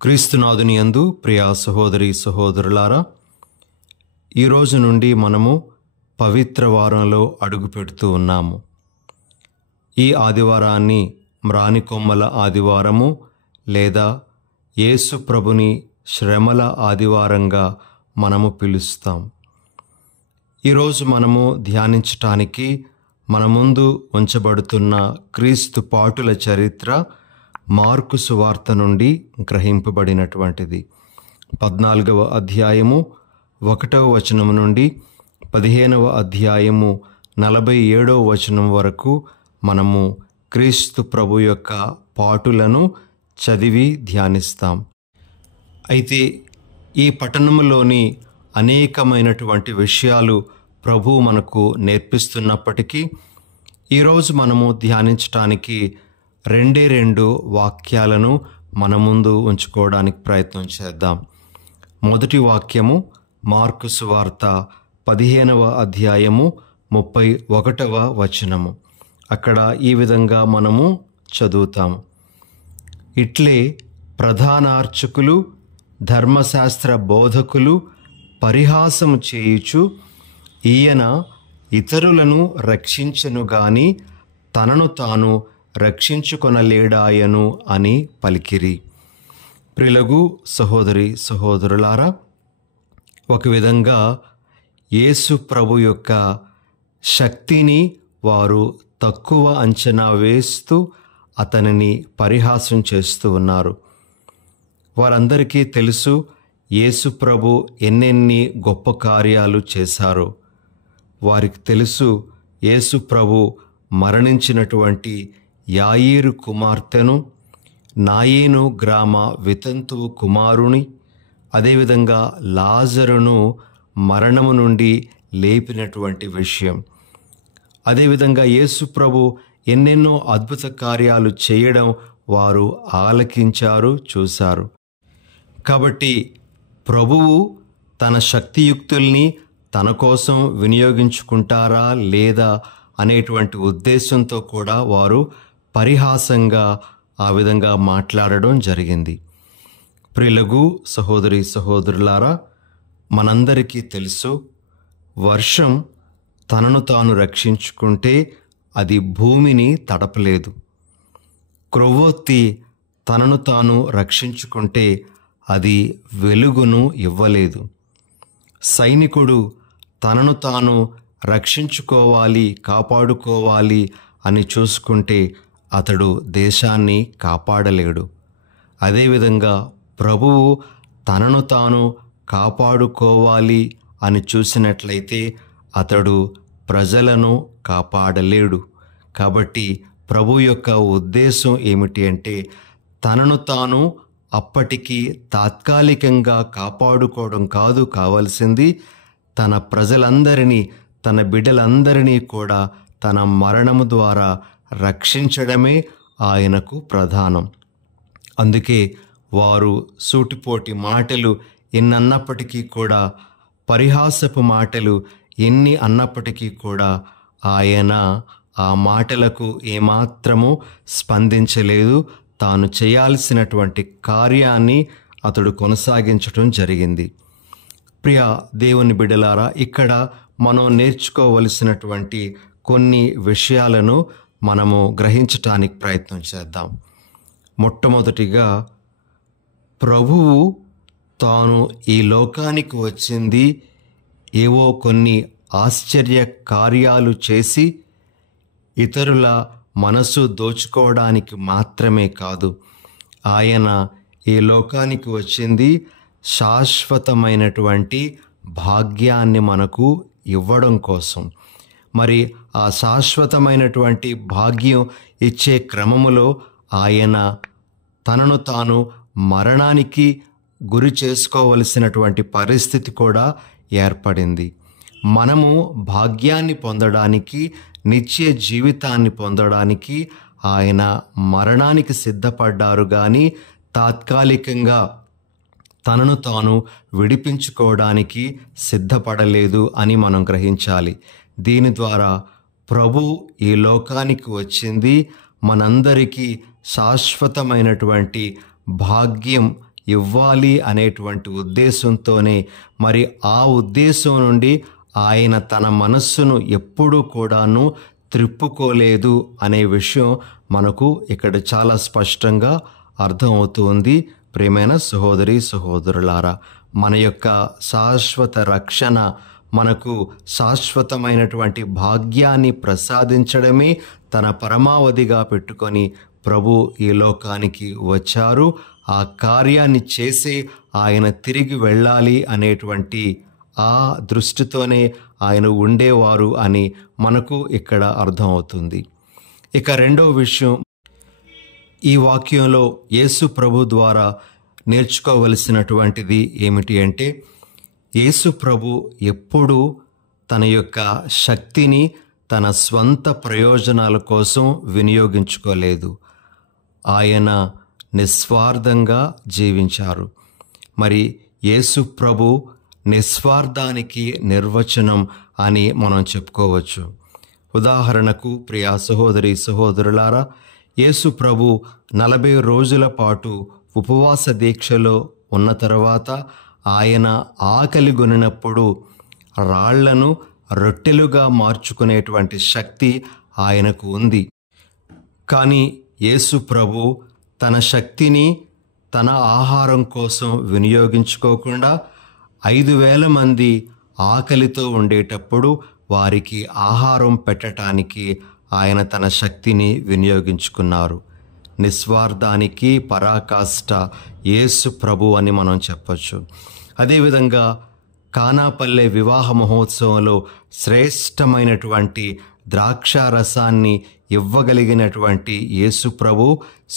క్రీస్తునాథుని యందు ప్రియ సహోదరి సహోదరులారా, ఈరోజు నుండి మనము పవిత్ర వారంలో అడుగు పెడుతూ ఉన్నాము. ఈ ఆదివారాన్ని మ్రానికొమ్మల ఆదివారము లేదా యేసు ప్రభుని శ్రమల ఆదివారంగా మనము పిలుస్తాం. ఈరోజు మనము ధ్యానించటానికి మన ముందు ఉంచబడుతున్న క్రీస్తు పాటుల చరిత్ర మార్కు సువార్త నుండి గ్రహింపబడినటువంటిది. 14వ అధ్యాయము 1వ వచనం నుండి 15వ అధ్యాయము 47వ వచనం వరకు మనము క్రీస్తు ప్రభు యొక్క పాటులను చదివి ధ్యానిస్తాం. అయితే ఈ పట్టణంలోని అనేకమైనటువంటి విషయాలు ప్రభు మనకు నేర్పిస్తున్నప్పటికీ ఈరోజు మనము ధ్యానించటానికి రెండు వాక్యాలను మన ముందు ఉంచుకోవడానికి ప్రయత్నం చేద్దాం. మొదటి వాక్యము మార్కు సువార్త 15వ అధ్యాయము 31వ వచనము. అక్కడ ఈ విధంగా మనము చదువుతాము. ఇట్లే ప్రధానార్చకులు ధర్మశాస్త్ర బోధకులు పరిహాసము చేయుచు, ఈయన ఇతరులను రక్షించెను గాని తనను తాను రక్షించుకొనలేడాయను అని పలికిరి. ప్రిలగు సహోదరి సహోదరులారా, ఒక విధంగా యేసు ప్రభు యొక్క శక్తిని వారు తక్కువ అంచనా వేస్తూ అతనిని పరిహాసం చేస్తూ ఉన్నారు. వారందరికీ తెలుసు యేసు ప్రభు ఎన్నెన్ని గొప్ప కార్యాలు చేశారో. వారికి తెలుసు యేసు ప్రభు మరణించినటువంటి యాయీరు కుమార్తెను, నాయేను గ్రామ వితంతువు కుమారుని, అదేవిధంగా లాజరును మరణము నుండి లేపినటువంటి విషయం. అదేవిధంగా యేసు ప్రభు ఎన్నెన్నో అద్భుత కార్యాలు చేయడం వారు ఆలకించారు, చూశారు. కాబట్టి ప్రభువు తన శక్తియుక్తుల్ని తన కోసం వినియోగించుకుంటారా లేదా అనేటువంటి ఉద్దేశంతో కూడా వారు పరిహాసంగా ఆ విధంగా మాట్లాడడం జరిగింది. ప్రియులగు సహోదరి సహోదరులారా, మనందరికీ తెలుసు వర్షం తనను తాను రక్షించుకుంటే అది భూమిని తడపలేదు. క్రొవ్వొత్తి తనను తాను రక్షించుకుంటే అది వెలుగును ఇవ్వలేదు. సైనికుడు తనను తాను రక్షించుకోవాలి, కాపాడుకోవాలి అని చూసుకుంటే అతడు దేశాన్ని కాపాడలేడు. అదేవిధంగా ప్రభువు తనను తాను కాపాడుకోవాలి అని చూసినట్లయితే అతడు ప్రజలను కాపాడలేడు. కాబట్టి ప్రభు యొక్క ఉద్దేశం ఏమిటి అంటే తనను తాను అప్పటికి తాత్కాలికంగా కాపాడుకోవడం కాదు కావలసింది, తన ప్రజలందరినీ, తన బిడ్డలందరినీ కూడా తన మరణము ద్వారా రక్షించడమే ఆయనకు ప్రధానం. అందుకే వారు సూటిపోటి మాటలు ఎన్నన్నప్పటికీ కూడా, పరిహాసపు మాటలు ఎన్ని అన్నప్పటికీ కూడా ఆయన ఆ మాటలకు ఏమాత్రము స్పందించలేదు. తాను చేయాల్సినటువంటి కార్యాన్ని అతడు కొనసాగించడం జరిగింది. ప్రియ దేవుని బిడ్డలారా, ఇక్కడ మనం నేర్చుకోవలసినటువంటి కొన్ని విషయాలను మనము గ్రహించటానికి ప్రయత్నం చేద్దాం. మొట్టమొదటిగా, ప్రభువు తాను ఈ లోకానికి వచ్చింది ఏవో కొన్ని ఆశ్చర్య కార్యాలు చేసి ఇతరుల మనసు దోచుకోవడానికి మాత్రమే కాదు, ఆయన ఈ లోకానికి వచ్చింది శాశ్వతమైనటువంటి భాగ్యాన్ని మనకు ఇవ్వడం కోసం. మరి ఆ శాశ్వతమైనటువంటి భాగ్యం ఇచ్చే క్రమములో ఆయన తనను తాను మరణానికి గురి చేసుకోవలసినటువంటి పరిస్థితి కూడా ఏర్పడింది. మనము భాగ్యాన్ని పొందడానికి, నిత్య జీవితాన్ని పొందడానికి ఆయన మరణానికి సిద్ధపడ్డారు కానీ తాత్కాలికంగా తనను తాను విడిపించుకోవడానికి సిద్ధపడలేదు అని మనం గ్రహించాలి. దీని ద్వారా ప్రభు ఈ లోకానికి వచ్చింది మనందరికీ శాశ్వతమైనటువంటి భాగ్యం ఇవ్వాలి అనేటువంటి ఉద్దేశంతోనే, మరి ఆ ఉద్దేశం నుండి ఆయన తన మనస్సును ఎప్పుడూ కూడాను త్రిప్పుకోలేదు అనే విషయం మనకు ఇక్కడ చాలా స్పష్టంగా అర్థమవుతుంది. ప్రియమైన సహోదరి సహోదరులారా, మన యొక్క శాశ్వత రక్షణ, మనకు శాశ్వతమైనటువంటి భాగ్యాన్ని ప్రసాదించడమే తన పరమావధిగా పెట్టుకొని ప్రభు ఈ లోకానికి వచ్చారు. ఆ కార్యాన్ని చేసి ఆయన తిరిగి వెళ్ళాలి అనేటువంటి ఆ దృష్టితోనే ఆయన ఉండేవారు అని మనకు ఇక్కడ అర్థమవుతుంది. ఇక రెండవ విషయం, ఈ వాక్యంలో యేసు ప్రభు ద్వారా నేర్చుకోవలసినటువంటిది ఏమిటి అంటే, యేసు ప్రభు ఎప్పుడూ తన యొక్క శక్తిని తన స్వంత ప్రయోజనాల కోసం వినియోగించుకోలేదు. ఆయన నిస్వార్థంగా జీవించారు. మరి యేసు ప్రభు నిస్వార్థానికి నిర్వచనం అని మనం చెప్పుకోవచ్చు. ఉదాహరణకు ప్రియా సహోదరి సహోదరులారా, యేసు ప్రభు 40 రోజుల పాటు ఉపవాస దీక్షలో ఉన్న తర్వాత ఆయన ఆకలి గొనినప్పుడు రాళ్లను రొట్టెలుగా మార్చుకునేటువంటి శక్తి ఆయనకు ఉంది. కానీ యేసు ప్రభు తన శక్తిని తన ఆహారం కోసం వినియోగించుకోకుండా 5,000 మంది ఆకలితో ఉండేటప్పుడు వారికి ఆహారం పెట్టడానికి ఆయన తన శక్తిని వినియోగించుకున్నారు. నిస్వార్థానికి పరాకాష్ట యేసు ప్రభు అని మనం చెప్పచ్చు. అదేవిధంగా కానాపల్లె వివాహ మహోత్సవంలో శ్రేష్టమైనటువంటి ద్రాక్షారసాన్ని ఇవ్వగలిగినటువంటి యేసు ప్రభు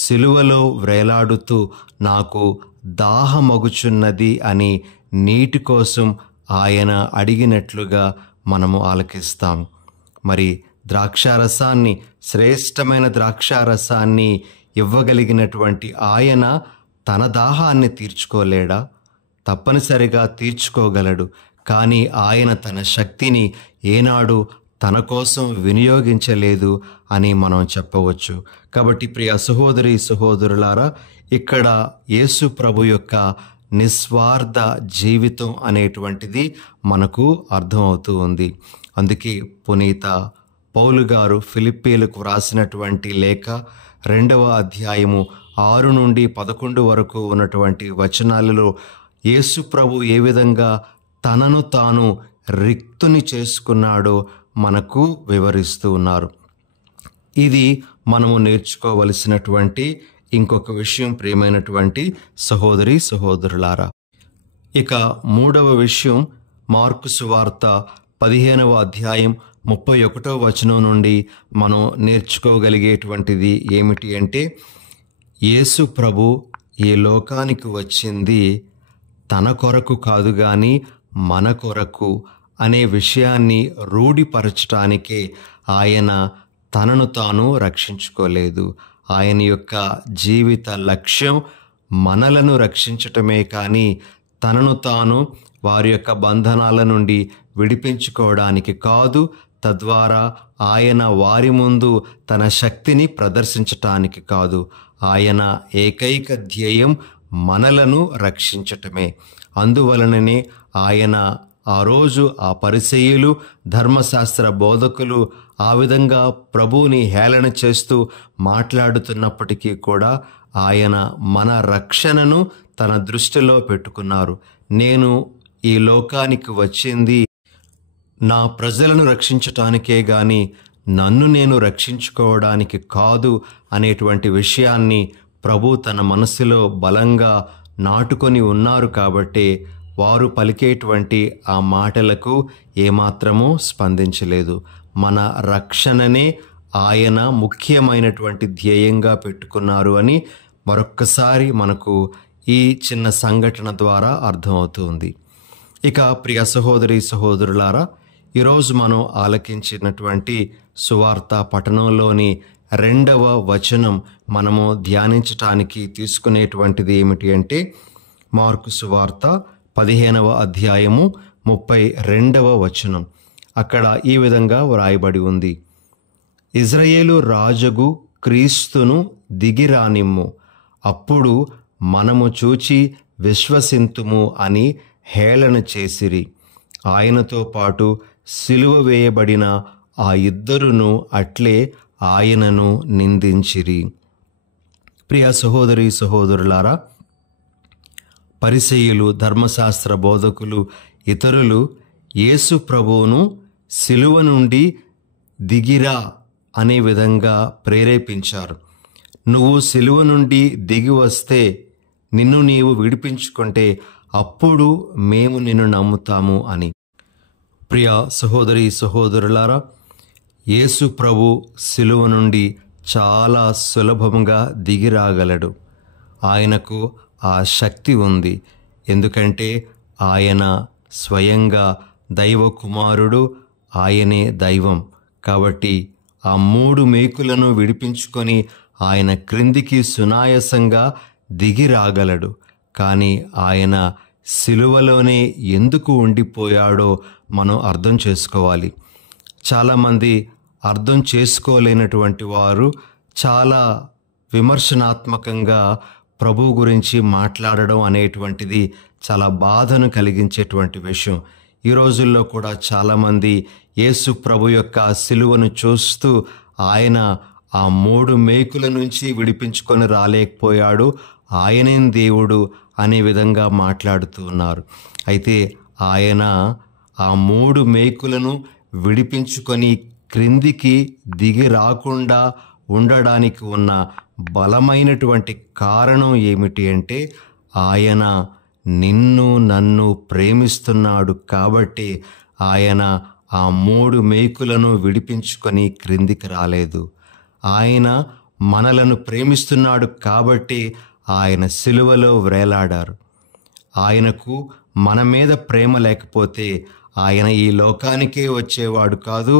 సిలువలో వ్రేలాడుతూ నాకు దాహమగుచున్నది అని నీటి కోసం ఆయన అడిగినట్లుగా మనము ఆలకిస్తాం. మరి ద్రాక్షారసాన్ని, శ్రేష్టమైన ద్రాక్షారసాన్ని ఇవ్వగలిగినటువంటి ఆయన తన దాహాన్ని తీర్చుకోలేడా? తప్పనిసరిగా తీర్చుకోగలడు. కానీ ఆయన తన శక్తిని ఏనాడు తన కోసం వినియోగించలేదు అని మనం చెప్పవచ్చు. కాబట్టి ప్రియ సహోదరి సహోదరులారా, ఇక్కడ యేసు ప్రభు యొక్క నిస్వార్థ జీవితం అనేటువంటిది మనకు అర్థమవుతూ ఉంది. అందుకే పునీత పౌలు గారు ఫిలిప్పీలకు వ్రాసినటువంటి లేఖ 2వ అధ్యాయము 6 నుండి 11 వరకు ఉన్నటువంటి వచనాలలో యేసు ప్రభు ఏ విధంగా తనను తాను రిక్తుని చేసుకున్నాడో మనకు వివరిస్తూ ఉన్నారు. ఇది మనము నేర్చుకోవలసినటువంటి ఇంకొక విషయం ప్రియమైనటువంటి సహోదరి సహోదరులారా. ఇక 3వ విషయం, మార్కు సువార్త 15వ అధ్యాయం 31వ వచనం నుండి మనం నేర్చుకోగలిగేటువంటిది ఏమిటి అంటే, యేసు ప్రభు ఈ లోకానికి వచ్చింది తన కొరకు కాదు కానీ మన కొరకు అనే విషయాన్ని రూఢిపరచటానికే ఆయన తనను తాను రక్షించుకోలేదు. ఆయన యొక్క జీవిత లక్ష్యం మనలను రక్షించటమే కానీ తనను తాను వారి యొక్క బంధనాల నుండి విడిపించుకోవడానికి కాదు. తద్వారా ఆయన వారి ముందు తన శక్తిని ప్రదర్శించటానికి కాదు. ఆయన ఏకైక ధ్యేయం మనలను రక్షించటమే. అందువలననే ఆయన ఆ రోజు ఆ పరిసయ్యులు, ధర్మశాస్త్ర బోధకులు ఆ విధంగా ప్రభువుని హేళన చేస్తూ మాట్లాడుతున్నప్పటికీ కూడా ఆయన మన రక్షణను తన దృష్టిలో పెట్టుకున్నారు. నేను ఈ లోకానికి వచ్చింది నా ప్రజలను రక్షించటానికే గాని నన్ను నేను రక్షించుకోవడానికి కాదు అనేటువంటి విషయాన్ని ప్రభు తన మనసులో బలంగా నాటుకొని ఉన్నారు. కాబట్టి వారు పలికేటువంటి ఆ మాటలకు ఏమాత్రమూ స్పందించలేదు. మన రక్షణనే ఆయన ముఖ్యమైనటువంటి ధ్యేయంగా పెట్టుకున్నారు అని మరొక్కసారి మనకు ఈ చిన్న సంఘటన ద్వారా అర్థమవుతుంది. ఇక ప్రియ సహోదరి సహోదరులారా, ఈరోజు మనం ఆలకించినటువంటి సువార్త పఠనంలోని 2వ వచనం మనము ధ్యానించటానికి తీసుకునేటువంటిది ఏమిటి అంటే, మార్కు సువార్త 15వ అధ్యాయము 32వ వచనం. అక్కడ ఈ విధంగా వ్రాయబడి ఉంది, ఇజ్రాయేలు రాజుగు క్రీస్తును దిగిరానిమ్ము, అప్పుడు మనము చూచి విశ్వసింతుము అని హేళన చేసిరి. ఆయనతో పాటు సిలువ వేయబడిన ఆ ఇద్దరును అట్లే ఆయనను నిందించిరి. ప్రియ సహోదరి సహోదరులారా, పరిసయ్యులు, ధర్మశాస్త్ర బోధకులు, ఇతరులు యేసు ప్రభువును సిలువ నుండి దిగిరా అనే విధంగా ప్రేరేపించారు. నువ్వు సిలువ నుండి దిగి వస్తే, నిన్ను నీవు విడిపించుకుంటే అప్పుడు మేము నిన్ను నమ్ముతాము అని. ప్రియ సహోదరి సహోదరులారా, యేసు ప్రభు సిలువ నుండి చాలా సులభంగా దిగిరాగలడు. ఆయనకు ఆ శక్తి ఉంది. ఎందుకంటే ఆయన స్వయంగా దైవ కుమారుడు, ఆయనే దైవం. కాబట్టి ఆ 3 మేకులను విడిపించుకొని ఆయన క్రిందికి సునాయాసంగా దిగి రాగలడు. కానీ ఆయన సిలువలోనే ఎందుకు ఉండిపోయాడో మనం అర్థం చేసుకోవాలి. చాలామంది అర్థం చేసుకోలేనటువంటి వారు చాలా విమర్శనాత్మకంగా ప్రభు గురించి మాట్లాడడం అనేటువంటిది చాలా బాధను కలిగించేటువంటి విషయం. ఈ రోజుల్లో కూడా చాలామంది యేసు ప్రభు యొక్క సిలువను చూస్తూ ఆయన ఆ 3 మేకుల నుంచి విడిపించుకొని రాలేకపోయాడు, ఆయనేం దేవుడు అనే విధంగా మాట్లాడుతూ ఉన్నారు. అయితే ఆయన ఆ 3 మేకులను విడిపించుకొని క్రిందికి దిగి రాకుండా ఉండడానికి ఉన్న బలమైనటువంటి కారణం ఏమిటి అంటే, ఆయన నిన్ను నన్ను ప్రేమిస్తున్నాడు కాబట్టి ఆయన ఆ 3 మేకులను విడిపించుకొని క్రిందికి రాలేదు. ఆయన మనలను ప్రేమిస్తున్నాడు కాబట్టి ఆయన సిలువలో వ్రేలాడారు. ఆయనకు మన మీద ప్రేమ లేకపోతే ఆయన ఈ లోకానికే వచ్చేవాడు కాదు,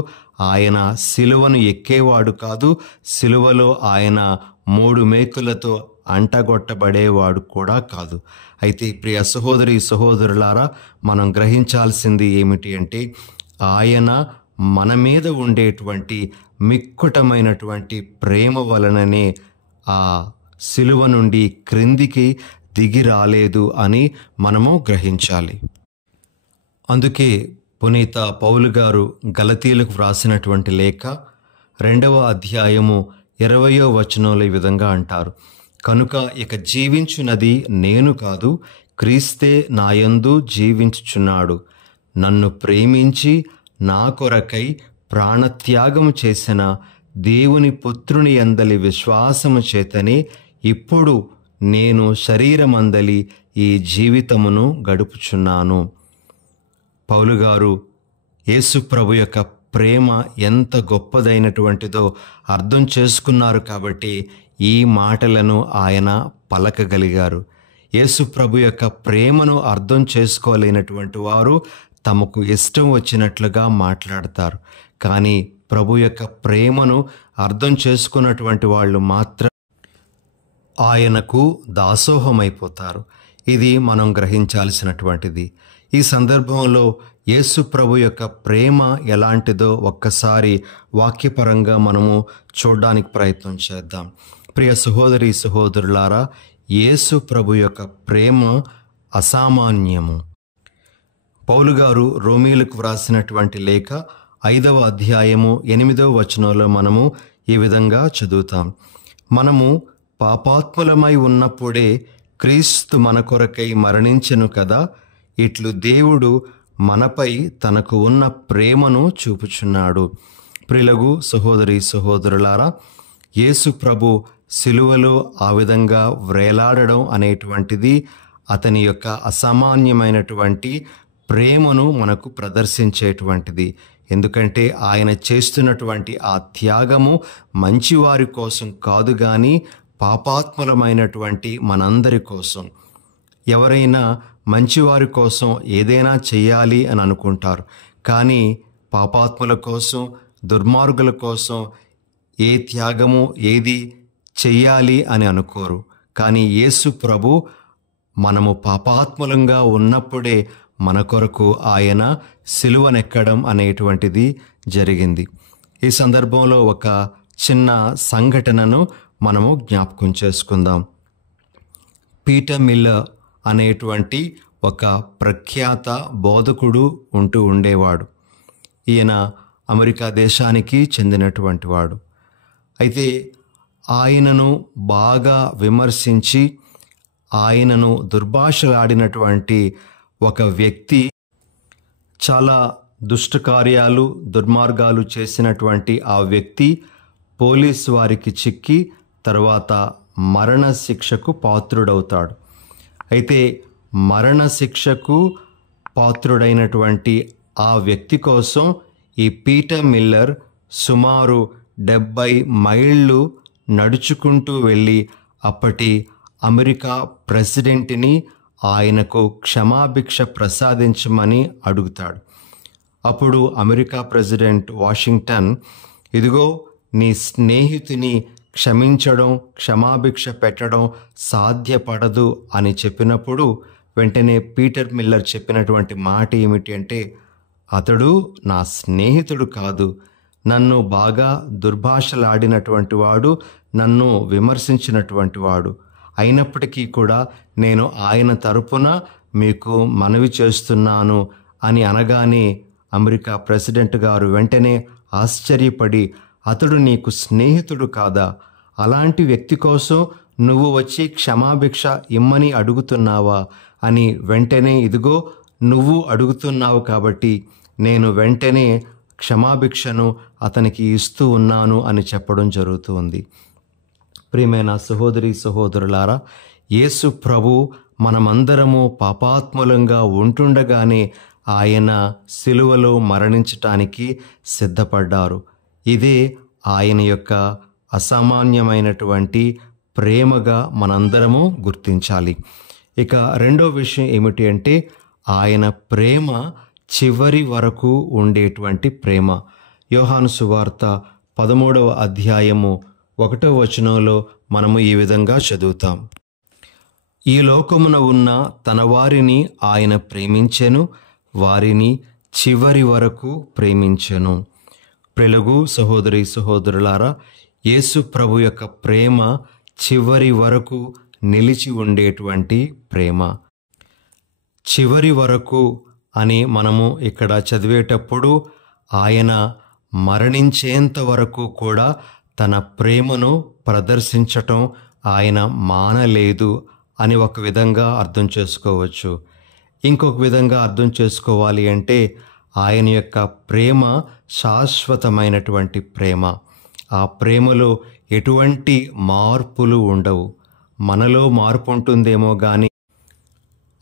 ఆయన సిలువను ఎక్కేవాడు కాదు, సిలువలో ఆయన 3 మేకులతో అంటగొట్టబడేవాడు కూడా కాదు. అయితే ప్రియ సహోదరి సహోదరులారా, మనం గ్రహించాల్సింది ఏమిటి అంటే, ఆయన మన మీద ఉండేటువంటి మిక్కుటమైనటువంటి ప్రేమ వలననే ఆ సిలువ నుండి క్రిందికి దిగి రాలేదు అని మనము గ్రహించాలి. అందుకే పునీత పౌలు గారు గలతీయులకు వ్రాసినటువంటి లేఖ 2వ అధ్యాయము 20వ వచనంలో ఈ విధంగా అంటారు, కనుక ఇక జీవించున్నది నేను కాదు, క్రీస్తే నాయందు జీవించుచున్నాడు. నన్ను ప్రేమించి నా కొరకై ప్రాణత్యాగము చేసిన దేవుని పుత్రుని యందలి విశ్వాసము చేతనే ఇప్పుడు నేను శరీరమందలి ఈ జీవితమును గడుపుచున్నాను. పౌలు గారు యేసు ప్రభు యొక్క ప్రేమ ఎంత గొప్పదైనటువంటిదో అర్థం చేసుకున్నారు కాబట్టి ఈ మాటలను ఆయన పలకగలిగారు. యేసు ప్రభు యొక్క ప్రేమను అర్థం చేసుకోలేనటువంటి వారు తమకు ఇష్టం వచ్చినట్లుగా మాట్లాడతారు. కానీ ప్రభు యొక్క ప్రేమను అర్థం చేసుకున్నటువంటి వాళ్ళు మాత్రం ఆయనకు దాసోహమైపోతారు. ఇది మనం గ్రహించాల్సినటువంటిది. ఈ సందర్భంలో యేసు ప్రభు యొక్క ప్రేమ ఎలాంటిదో ఒక్కసారి వాక్యపరంగా మనము చూడడానికి ప్రయత్నం చేద్దాం. ప్రియ సహోదరి సహోదరులారా, యేసు ప్రభు యొక్క ప్రేమ అసామాన్యము. పౌలు గారు రోమీయులకు వ్రాసినటువంటి లేఖ 5వ అధ్యాయము 8వ వచనంలో మనము ఈ విధంగా చదువుతాం, మనము పాపాత్ములమై ఉన్నప్పుడే క్రీస్తు మన కొరకై మరణించెను కదా, ఇట్లు దేవుడు మనపై తనకు ఉన్న ప్రేమను చూపుచున్నాడు. ప్రియులగు సహోదరి సహోదరులారా, యేసు ప్రభు సిలువలో ఆ విధంగా వ్రేలాడడం అనేటువంటిది అతని యొక్క అసామాన్యమైనటువంటి ప్రేమను మనకు ప్రదర్శించేటువంటిది. ఎందుకంటే ఆయన చేస్తున్నటువంటి ఆ త్యాగము మంచివారి కోసం కాదు కానీ పాపాత్ములమైనటువంటి మనందరి కోసం. ఎవరైనా మంచివారి కోసం ఏదైనా చెయ్యాలి అని అనుకుంటారు, కానీ పాపాత్ముల కోసం, దుర్మార్గుల కోసం ఏ త్యాగము ఏది చెయ్యాలి అని అనుకోరు. కానీ యేసు ప్రభు మనము పాపాత్ములంగా ఉన్నప్పుడే మన కొరకు ఆయన సిలువనెక్కడం అనేటువంటిది జరిగింది. ఈ సందర్భంలో ఒక చిన్న సంఘటనను మనము జ్ఞాపకం చేసుకుందాం. పీటర్ మిల్లర్ అనేటువంటి ఒక ప్రఖ్యాత బోధకుడు ఉంటూ ఉండేవాడు. ఈయన అమెరికా దేశానికి చెందినటువంటి వాడు. అయితే ఆయనను బాగా విమర్శించి ఆయనను దుర్భాషలాడినటువంటి ఒక వ్యక్తి, చాలా దుష్టకార్యాలు దుర్మార్గాలు చేసినటువంటి ఆ వ్యక్తి పోలీసు వారికి చిక్కి తర్వాత మరణ శిక్షకు పాత్రుడవుతాడు. అయితే మరణ శిక్షకు పాత్రుడైనటువంటి ఆ వ్యక్తి కోసం ఈ పీటర్ మిల్లర్ సుమారు 70 మైళ్ళు నడుచుకుంటూ వెళ్ళి అప్పటి అమెరికా ప్రెసిడెంట్ని ఆయనకు క్షమాభిక్ష ప్రసాదించమని అడుగుతాడు. అప్పుడు అమెరికా ప్రెసిడెంట్ వాషింగ్టన్, ఇదిగో నీ స్నేహితుని క్షమించడం, క్షమాభిక్ష పెట్టడం సాధ్యపడదు అని చెప్పినప్పుడు వెంటనే పీటర్ మిల్లర్ చెప్పినటువంటి మాట ఏమిటి అంటే, అతడు నా స్నేహితుడు కాదు, నన్ను బాగా దుర్భాషలాడినటువంటి వాడు, నన్ను విమర్శించినటువంటి వాడు. అయినప్పటికీ కూడా నేను ఆయన తరపున మీకు మనవి చేస్తున్నాను అని అనగానే అమెరికా ప్రెసిడెంట్ గారు వెంటనే ఆశ్చర్యపడి, అతడు నీకు స్నేహితుడు కాదా? అలాంటి వ్యక్తి కోసం నువ్వు వచ్చి క్షమాభిక్ష ఇమ్మని అడుగుతున్నావా అని వెంటనే, ఇదిగో నువ్వు అడుగుతున్నావు కాబట్టి నేను వెంటనే క్షమాభిక్షను అతనికి ఇస్తూ ఉన్నాను అని చెప్పడం జరుగుతుంది. ప్రియమైన సహోదరి సహోదరులారా, యేసు ప్రభు మనమందరము పాపాత్ములంగా ఉంటుండగానే ఆయన సిలువలో మరణించటానికి సిద్ధపడ్డారు. ఇదే ఆయన యొక్క అసామాన్యమైనటువంటి ప్రేమగా మనందరము గుర్తించాలి. ఇక రెండో విషయం ఏమిటి అంటే, ఆయన ప్రేమ చివరి వరకు ఉండేటువంటి ప్రేమ. యోహాను సువార్త 13వ అధ్యాయము 1వ వచనంలో మనము ఈ విధంగా చదువుతాం. ఈ లోకమున ఉన్న తన వారిని ఆయన ప్రేమించెను, వారిని చివరి వరకు ప్రేమించెను. ప్రియులకు సహోదరి సహోదరులారా, యేసు ప్రభు యొక్క ప్రేమ చివరి వరకు నిలిచి ఉండేటువంటి ప్రేమ. చివరి వరకు అని మనము ఇక్కడ చదివేటప్పుడు ఆయన మరణించేంత వరకు కూడా తన ప్రేమను ప్రదర్శించటం ఆయన మానలేదు అని ఒక విధంగా అర్థం చేసుకోవచ్చు. ఇంకొక విధంగా అర్థం చేసుకోవాలి అంటే, ఆయన యొక్క ప్రేమ శాశ్వతమైనటువంటి ప్రేమ. ఆ ప్రేమలో ఎటువంటి మార్పులు ఉండవు. మనలో మార్పు ఉంటుందేమో కానీ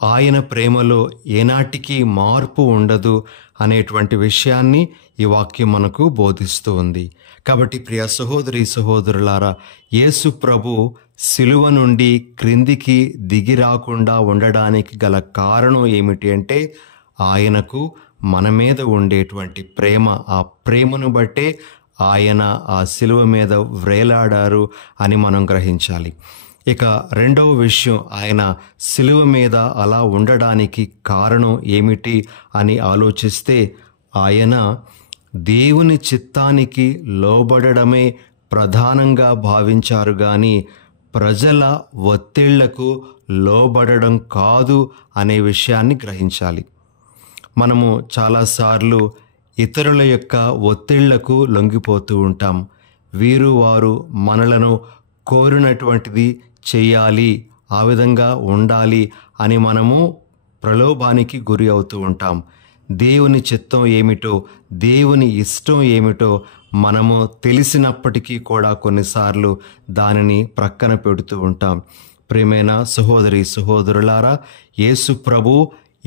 ఆయన ప్రేమలో ఏనాటికి మార్పు ఉండదు అనేటువంటి విషయాన్ని ఈ వాక్యం మనకు బోధిస్తూ ఉంది. కాబట్టి ప్రియ సహోదరి సహోదరులారా, యేసు ప్రభు సిలువ నుండి క్రిందికి దిగి రాకుండా ఉండడానికి గల కారణం ఏమిటి అంటే, ఆయనకు మన మీద ఉండేటువంటి ప్రేమ. ఆ ప్రేమను బట్టే ఆయన ఆ సిలువ మీద వ్రేలాడారు అని మనం గ్రహించాలి. ఇక రెండవ విషయం, ఆయన సిలువ మీద అలా ఉండడానికి కారణం ఏమిటి అని ఆలోచిస్తే, ఆయన దేవుని చిత్తానికి లోబడడమే ప్రధానంగా భావించారు కానీ ప్రజల ఒత్తిళ్లకు లోబడడం కాదు అనే విషయాన్ని గ్రహించాలి. మనము చాలాసార్లు ఇతరుల యొక్క ఒత్తిళ్లకు లొంగిపోతూ ఉంటాం. వీరు వారు మనలను కోరినటువంటిది చెయ్యాలి, ఆ విధంగా ఉండాలి అని మనము ప్రలోభానికి గురి అవుతూ ఉంటాం. దేవుని చిత్తం ఏమిటో, దేవుని ఇష్టం ఏమిటో మనము తెలిసినప్పటికీ కూడా కొన్నిసార్లు దానిని ప్రక్కన పెడుతూ ఉంటాం. ప్రియమైన సహోదరి సహోదరులారా, యేసు ప్రభు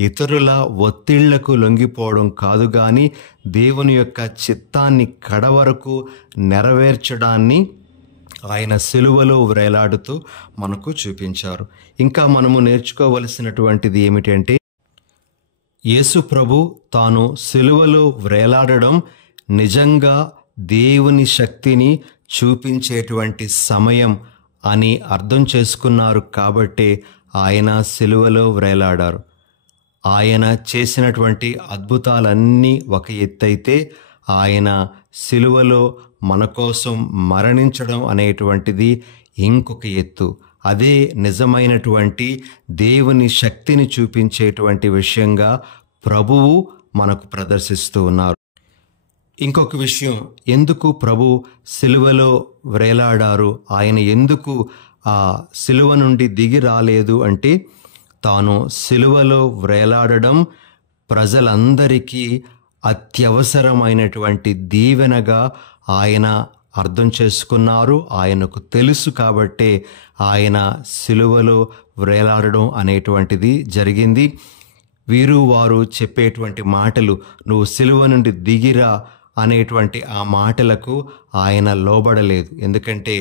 ఇతరుల ఒత్తిళ్లకు లొంగిపోవడం కాదు కానీ దేవుని యొక్క చిత్తాన్ని కడవరకు నెరవేర్చడాన్ని ఆయన సిలువలో వ్రేలాడుతూ మనకు చూపించారు. ఇంకా మనము నేర్చుకోవలసినటువంటిది ఏమిటంటే, యేసు ప్రభు తాను సిలువలో వ్రేలాడడం నిజంగా దేవుని శక్తిని చూపించేటువంటి సమయం అని అర్థం చేసుకున్నారు కాబట్టే ఆయన సిలువలో వ్రేలాడారు. ఆయన చేసినటువంటి అద్భుతాలన్నీ ఒక ఎత్తైతే, ఆయన సిలువలో మన కోసం మరణించడం అనేటువంటిది ఇంకొక ఎత్తు. అదే నిజమైనటువంటి దేవుని శక్తిని చూపించేటువంటి విషయంగా ప్రభువు మనకు ప్రదర్శిస్తూ ఉన్నారు. ఇంకొక విషయం, ఎందుకు ప్రభు సిలువలో వ్రేలాడారు, ఆయన ఎందుకు ఆ సిలువ నుండి దిగి రాలేదు అంటే, తాను సిలువలో వ్రేలాడడం ప్రజలందరికీ అత్యవసరమైనటువంటి దీవెనగా ఆయన అర్థం చేసుకున్నారు. ఆయనకు తెలుసు కాబట్టే ఆయన సిలువలో వ్రేలాడడం అనేటువంటిది జరిగింది. వారు చెప్పేటువంటి మాటలు, నువ్వు సిలువ నుండి దిగిరా అనేటువంటి ఆ మాటలకు ఆయన లోబడలేదు. ఎందుకంటే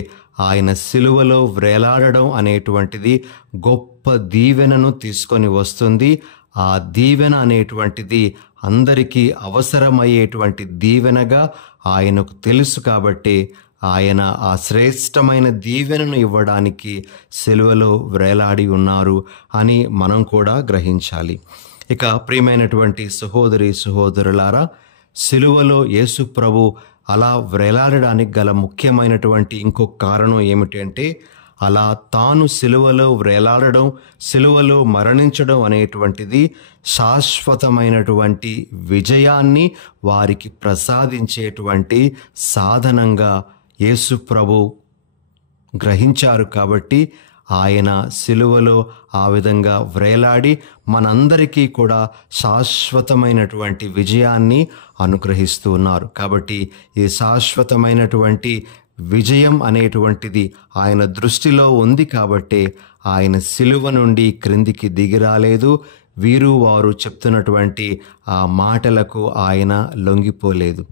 ఆయన సిలువలో వ్రేలాడడం అనేటువంటిది గొప్ప దీవెనను తీసుకొని వస్తుంది. ఆ దీవెన అనేటువంటిది అందరికీ అవసరమయ్యేటువంటి దీవెనగా ఆయనకు తెలుసు కాబట్టి ఆయన ఆ శ్రేష్టమైన దీవెనను ఇవ్వడానికి సిలువలో వ్రేలాడి ఉన్నారు అని మనం కూడా గ్రహించాలి. ఇక ప్రియమైనటువంటి సహోదరి సహోదరులారా, సిలువలో యేసు ప్రభు అలా వ్రేలాడడానికి గల ముఖ్యమైనటువంటి ఇంకొక కారణం ఏమిటి అంటే, అలా తాను సిలువలో వ్రేలాడడం, సిలువలో మరణించడం అనేటువంటిది శాశ్వతమైనటువంటి విజయాన్ని వారికి ప్రసాదించేటువంటి సాధనంగా యేసు ప్రభు గ్రహించారు. కాబట్టి ఆయన సిలువలో ఆ విధంగా వ్రేలాడి మనందరికీ కూడా శాశ్వతమైనటువంటి విజయాన్ని అనుగ్రహిస్తూ ఉన్నారు. కాబట్టి ఈ శాశ్వతమైనటువంటి విజయం అనేటువంటిది ఆయన దృష్టిలో ఉంది కాబట్టి ఆయన సిలువ నుండి క్రిందికి దిగిరాలేదు. వారు చెప్తున్నటువంటి ఆ మాటలకు ఆయన లొంగిపోలేదు.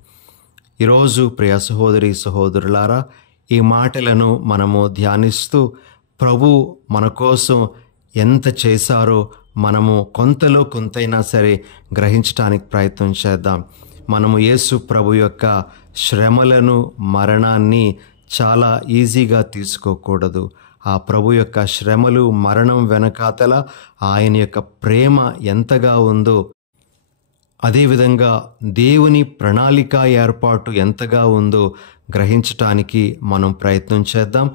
ఈరోజు ప్రియ సహోదరి సహోదరులారా, ఈ మాటలను మనము ధ్యానిస్తూ ప్రభు మన కోసం ఎంత చేశారో మనము కొంతలో కొంతైనా సరే గ్రహించడానికి ప్రయత్నం చేద్దాం. మనము యేసు ప్రభు యొక్క శ్రమలను, మరణాన్ని చాలా ఈజీగా తీసుకోకూడదు. ఆ ప్రభు యొక్క శ్రమలు, మరణం వెనకాతల ఆయన యొక్క ప్రేమ ఎంతగా ఉందో, అదేవిధంగా దేవుని ప్రణాళిక ఏర్పాటు ఎంతగా ఉందో గ్రహించటానికి మనం ప్రయత్నం చేద్దాం.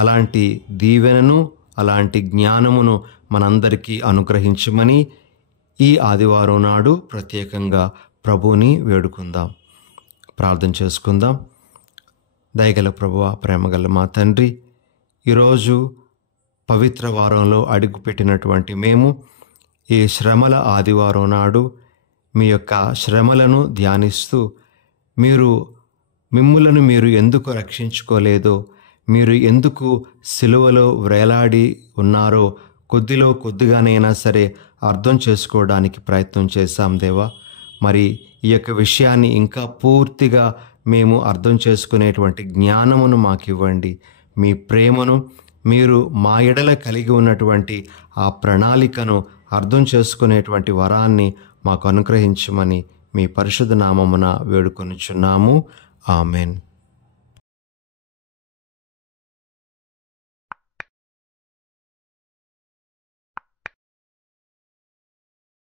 అలాంటి దీవెనను, అలాంటి జ్ఞానమును మనందరికీ అనుగ్రహించమని ఈ ఆదివారం నాడు ప్రత్యేకంగా ప్రభువుని వేడుకుందాం. ప్రార్థన చేసుకుందాం. దయగల ప్రభువా, ప్రేమగల మా తండ్రి, ఈరోజు పవిత్ర వారంలో అడుగుపెట్టినటువంటి మేము ఈ శ్రమల ఆదివారం నాడు మీ యొక్క శ్రమలను ధ్యానిస్తూ మిమ్ములను మీరు ఎందుకు రక్షించుకోలేదో, మీరు ఎందుకు సిలువలో వ్రేలాడి ఉన్నారో కొద్దిగానైనా సరే అర్థం చేసుకోవడానికి ప్రయత్నం చేశాం దేవా. మరి ఈ యొక్క విషయాన్ని ఇంకా పూర్తిగా మేము అర్థం చేసుకునేటువంటి జ్ఞానమును మాకు ఇవ్వండి. మీ ప్రేమను, మీరు మా ఎడల కలిగి ఉన్నటువంటి ఆ ప్రణాళికను అర్థం చేసుకునేటువంటి వరాన్ని మాకు అనుగ్రహించమని మీ పరిశుద్ధ నామమున వేడుకొనుచున్నాము. ఆమెన్.